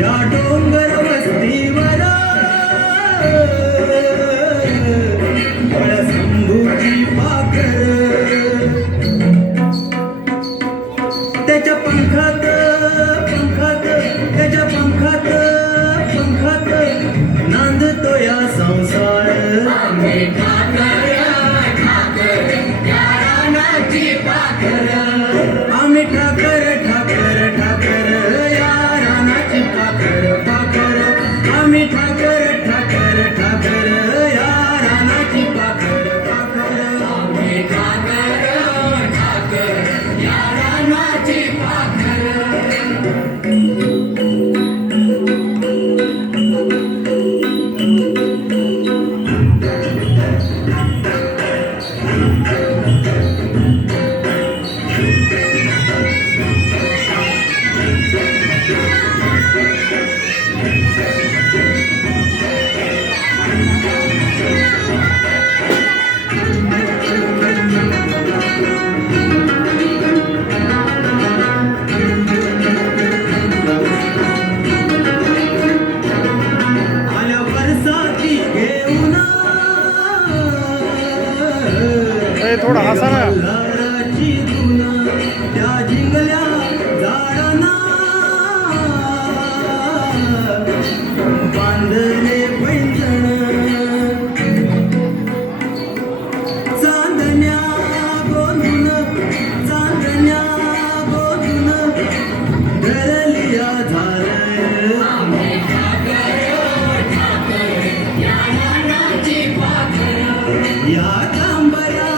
या डोंगर वस्तीवर शंभूची पाखर त्याच्या पंखात त्याच्या पंखात नांदतो या संसार आम्ही ठाकर या रानाची पाखर आम्ही ठाकर या रानाची पाखर आम्ही ठाकर या रानाची पाखर थोडा हसा ना त्या जिंगल्या झाडांना बांधले पैंजण चांदण्या गोंधून गरलिया झालंय या तांबऱ्या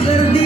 गर्दी